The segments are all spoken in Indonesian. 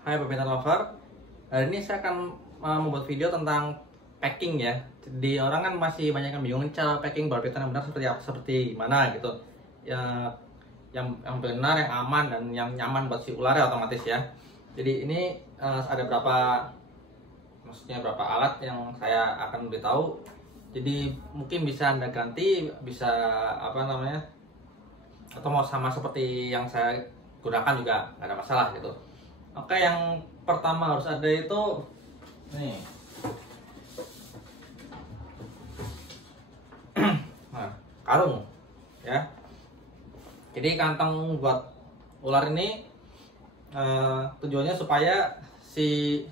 Hai badminton lover, hari ini saya akan membuat video tentang packing ya. Jadi orang kan masih banyak yang bingung cara packing badminton yang benar seperti apa, seperti mana gitu. Ya, yang benar, yang aman dan yang nyaman buat si ular ya otomatis ya. Jadi ini ada berapa alat yang saya akan beritahu. Jadi mungkin bisa Anda ganti, bisa apa namanya, atau mau sama seperti yang saya gunakan juga nggak ada masalah gitu. Oke, yang pertama harus ada itu nih. Nah, karung ya. Jadi kantong buat ular ini tujuannya supaya si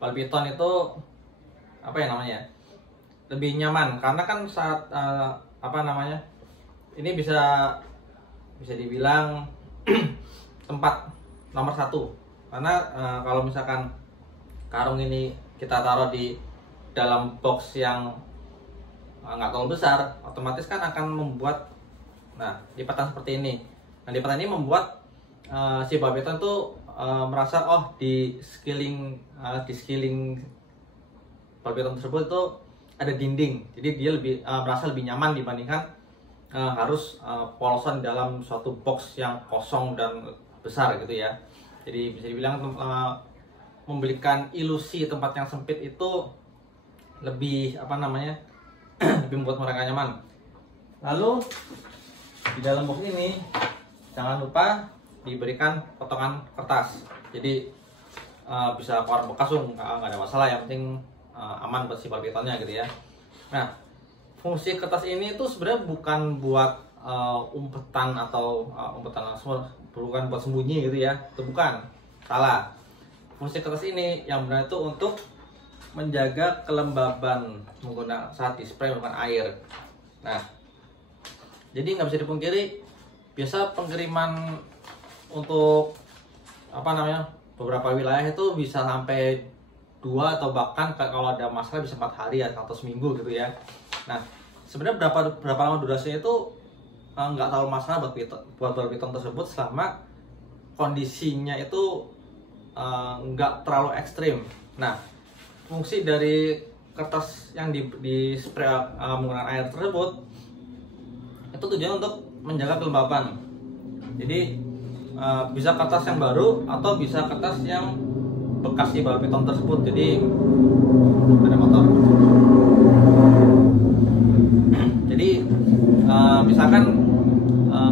ball python itu apa ya namanya, lebih nyaman, karena kan saat apa namanya, ini bisa dibilang tempat nomor satu, karena kalau misalkan karung ini kita taruh di dalam box yang nggak terlalu besar, otomatis kan akan membuat lipatan seperti ini. Nah, lipatan ini membuat si ball python tuh merasa di skilling ball python tersebut itu ada dinding, jadi dia lebih merasa lebih nyaman dibandingkan harus polosan dalam suatu box yang kosong dan besar gitu ya. Jadi bisa dibilang memberikan ilusi tempat yang sempit itu lebih apa namanya lebih membuat mereka nyaman. Lalu di dalam box ini jangan lupa diberikan potongan kertas, jadi bisa keluar bekas nggak ada masalah, yang penting aman buat si ball pythonnya gitu ya. Nah, fungsi kertas ini tuh sebenarnya bukan buat umpetan atau umpetan langsung, bukan buat sembunyi gitu ya, itu bukan, salah. Fungsi kertas ini yang benar itu untuk menjaga kelembaban menggunakan saat dispray menggunakan air. Nah, jadi nggak bisa dipungkiri, biasa pengiriman untuk apa namanya beberapa wilayah itu bisa sampai 2 atau bahkan kalau ada masalah bisa 4 hari atau seminggu gitu ya. Nah, sebenarnya berapa lama durasinya itu nggak terlalu masalah buat ball python tersebut, selama kondisinya itu nggak terlalu ekstrim. Nah, fungsi dari kertas yang di spray menggunakan air tersebut itu tujuannya untuk menjaga kelembaban. Jadi bisa kertas yang baru atau bisa kertas yang bekas di ball python tersebut. Jadi ada motor. Jadi misalkan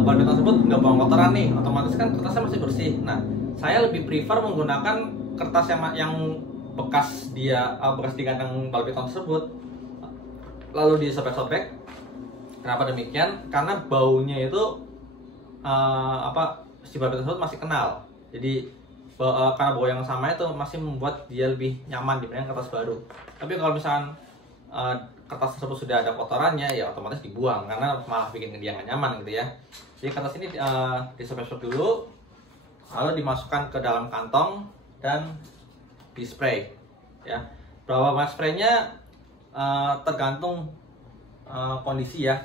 ball python tersebut nggak bawa kotoran nih, otomatis kan kertasnya masih bersih. Nah, saya lebih prefer menggunakan kertas yang bekas di kandang ball python tersebut, lalu disobek-sobek. Kenapa demikian? Karena baunya itu si ball python tersebut masih kenal. Jadi karena bau yang sama itu masih membuat dia lebih nyaman dibanding kertas baru. Tapi kalau misalkan kertas tersebut sudah ada kotorannya, ya otomatis dibuang, karena malah bikin dia nggak nyaman gitu ya. Jadi kertas ini disobek-sobek dulu, lalu dimasukkan ke dalam kantong dan di spray ya. Berapa banyak spraynya tergantung kondisi ya.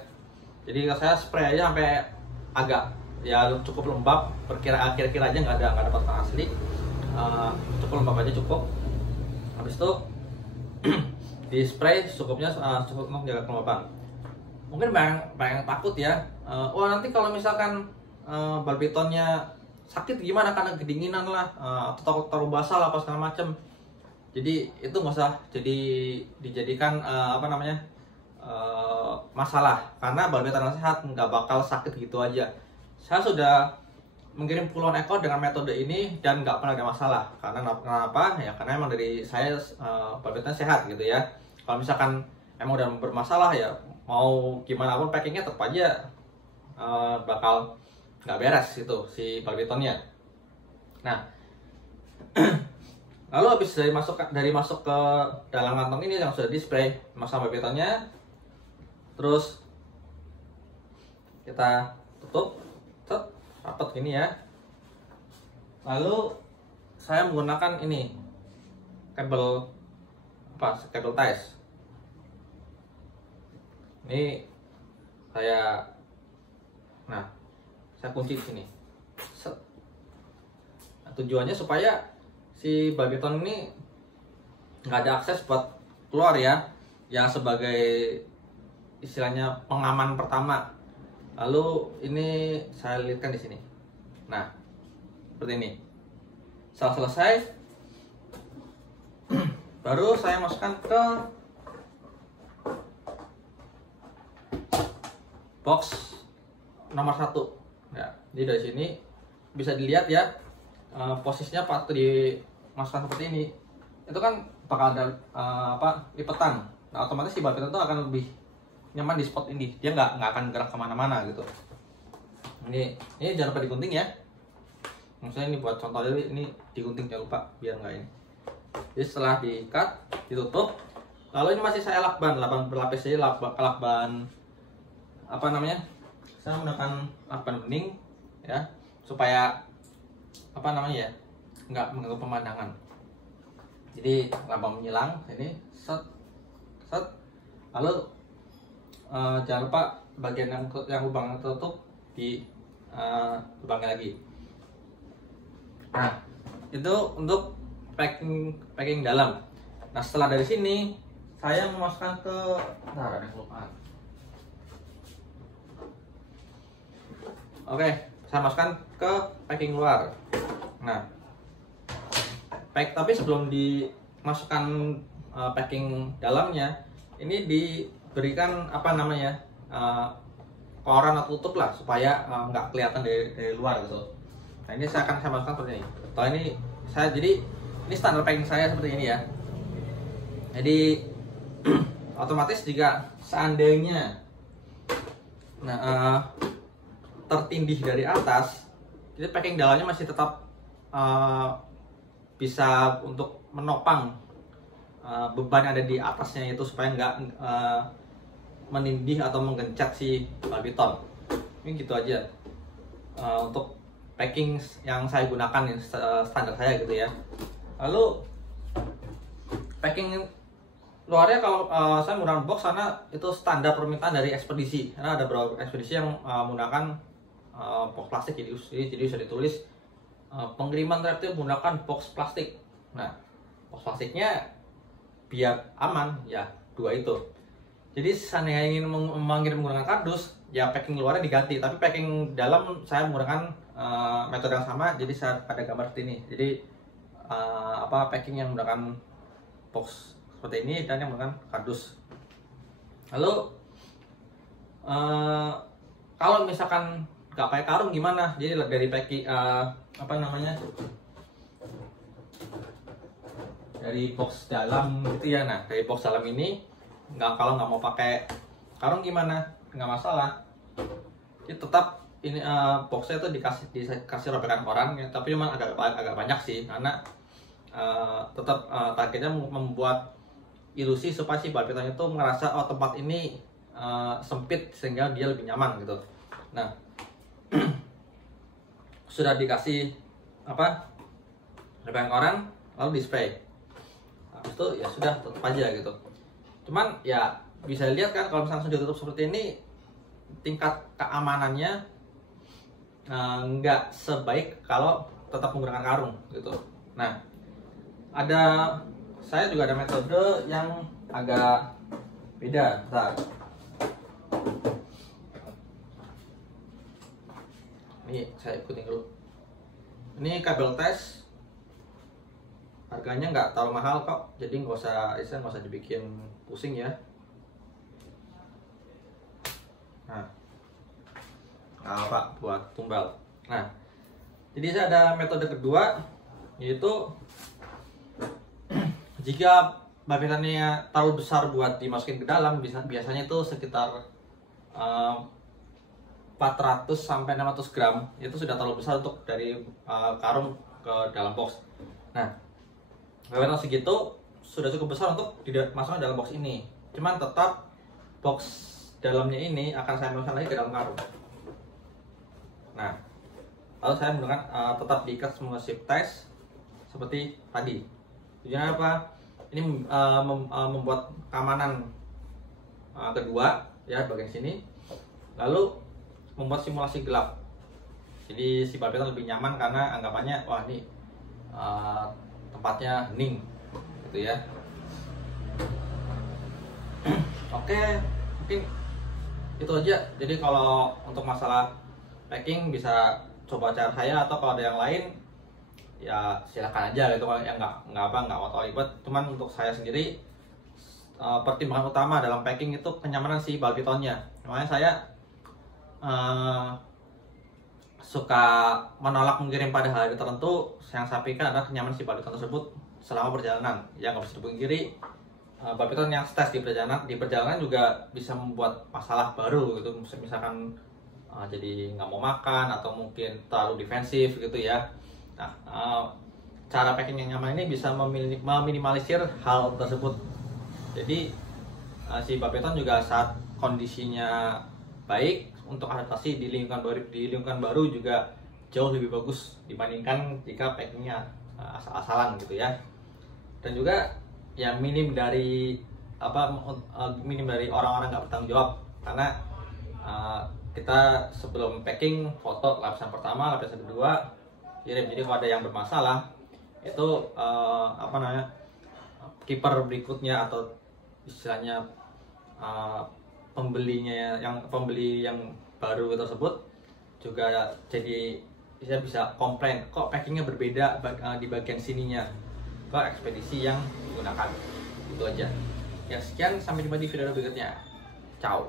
Jadi saya spray aja sampai agak ya cukup lembab, kira-kira aja nggak ada potongan asli, cukup lembab aja cukup. Habis itu di spray cukupnya, cukup untuk menjaga kelembaban. Mungkin banyak yang takut ya, nanti kalau misalkan ball pythonnya sakit gimana karena kedinginan lah, atau terlalu basah lah apa segala macem. Jadi itu nggak usah dijadikan masalah, karena ball python yang sehat nggak bakal sakit gitu aja. Saya sudah mengirim puluhan ekor dengan metode ini dan nggak pernah ada masalah. Kenapa? Ya karena emang dari saya ball python sehat gitu ya. Kalau misalkan emang udah bermasalah, ya mau gimana pun packingnya tetap aja bakal nggak beres gitu si ball pythonnya. Nah, lalu habis dari masuk ke dalam kantong ini yang sudah di spray sama ball pythonnya, terus kita tutup rapat gini ya. Lalu saya menggunakan ini kabel ties. Ini saya kunci di sini. tujuannya supaya si babiton ini nggak ada akses buat keluar ya, yang sebagai istilahnya pengaman pertama. Lalu ini saya lihatkan di sini. Nah, seperti ini. Setelah selesai, baru saya masukkan ke box nomor 1 ya. Jadi dari sini bisa dilihat ya, posisinya waktu dimasukkan seperti ini itu kan bakal ada lipetan. Nah, otomatis si babiton itu akan lebih nyaman di spot ini, dia nggak akan gerak kemana-mana gitu. Ini jangan lupa digunting ya, maksudnya ini buat contoh aja, ini digunting jangan lupa biar nggak ini. Jadi setelah diikat, ditutup, lalu ini masih saya lakban berlapis aja, lakban apa namanya, saya menggunakan lakban bening ya, supaya apa namanya ya, nggak mengganggu pemandangan. Jadi lambang menyilang ini set, lalu jangan lupa bagian yang lubang tertutup di lubangnya lagi. Nah, itu untuk packing dalam. Nah, setelah dari sini saya memasukkan ke, nah, ada kelupaan. Oke, saya masukkan ke packing luar. Nah, tapi sebelum dimasukkan packing dalamnya, ini diberikan apa namanya, koran atau tutup lah, supaya nggak kelihatan dari luar gitu. Nah, ini saya masukkan seperti ini. Jadi ini standar packing saya seperti ini ya. Jadi otomatis jika seandainya tertindih dari atas, jadi packing dalamnya masih tetap bisa untuk menopang beban yang ada di atasnya itu, supaya nggak menindih atau menggencet si babiton. Ini gitu aja untuk packing yang saya gunakan, standar saya gitu ya. Lalu packing luarnya, kalau saya menggunakan box karena itu standar permintaan dari ekspedisi, karena ada beberapa ekspedisi yang menggunakan box plastik, jadi bisa ditulis pengiriman reptil menggunakan box plastik. Nah, box plastiknya biar aman ya, 2 itu. Jadi seandainya ingin mengirim menggunakan kardus, ya packing luarnya diganti, tapi packing dalam saya menggunakan metode yang sama. Jadi saya ada gambar seperti ini. Jadi packing yang menggunakan box seperti ini dan yang menggunakan kardus. Lalu kalau misalkan nggak pakai karung gimana? Jadi dari packing dari box dalam gitu ya. Nah, dari box dalam ini kalau nggak mau pakai karung gimana? Nggak masalah. Jadi tetap ini boxnya itu dikasih robekan koran ya, tapi memang agak banyak sih, karena tetap targetnya membuat ilusi supaya si babiton itu merasa tempat ini sempit sehingga dia lebih nyaman gitu. Nah, sudah dikasih robekan koran, lalu di spray. Habis itu ya sudah, tutup aja gitu. Cuman ya bisa lihat kan, kalau misalnya sudah tutup seperti ini, tingkat keamanannya nggak sebaik kalau tetap menggunakan karung gitu. Nah, saya juga ada metode yang agak beda. Bentar. Ini saya ikutin dulu. Ini kabel tes, harganya nggak terlalu mahal kok, jadi nggak usah dibikin pusing ya. Nah, apa buat tumbal. Nah, jadi saya ada metode kedua, yaitu jika babitonnya terlalu besar buat dimasukin ke dalam, biasanya itu sekitar 400 sampai 600 gram, itu sudah terlalu besar untuk dari karung ke dalam box. Nah, babiton segitu sudah cukup besar untuk dimasukkan dalam box ini. Cuman tetap box dalamnya ini akan saya masukkan lagi ke dalam karung. Nah, lalu saya menggunakan tetap diikat semua zip ties seperti tadi. Tujuannya apa? Ini membuat keamanan kedua ya, bagian sini. Lalu membuat simulasi gelap. Jadi si babiton lebih nyaman, karena anggapannya wah ini tempatnya hening gitu ya. Oke, mungkin itu aja. Jadi kalau untuk masalah packing bisa coba cara saya, atau kalau ada yang lain ya silakan aja gitu. Kalau yang nggak waktu ribet. Cuman untuk saya sendiri, pertimbangan utama dalam packing itu kenyamanan si ballbeatonnya. Makanya saya suka menolak mengirim pada hari tertentu. Yang saya pikirkan adalah kenyamanan si ballbeaton tersebut selama perjalanan. Ya nggak bisa dipungkiri, ballbeaton yang stres di perjalanan juga bisa membuat masalah baru gitu. Misalkan jadi nggak mau makan, atau mungkin terlalu defensif gitu ya. Nah, cara packing yang nyaman ini bisa meminimalisir hal tersebut. Jadi si ballbeaton juga saat kondisinya baik untuk adaptasi di lingkungan baru juga jauh lebih bagus dibandingkan jika packingnya asal-asalan gitu ya. Dan juga ya minim dari orang-orang nggak bertanggung jawab, karena kita sebelum packing foto lapisan pertama, lapisan kedua kirim. Jadi kalau ada yang bermasalah itu keeper berikutnya, atau istilahnya pembeli yang baru tersebut juga jadi bisa komplain, kok packingnya berbeda di bagian sininya ke ekspedisi yang digunakan. Itu aja ya. Sekian, sampai jumpa di video berikutnya. Ciao.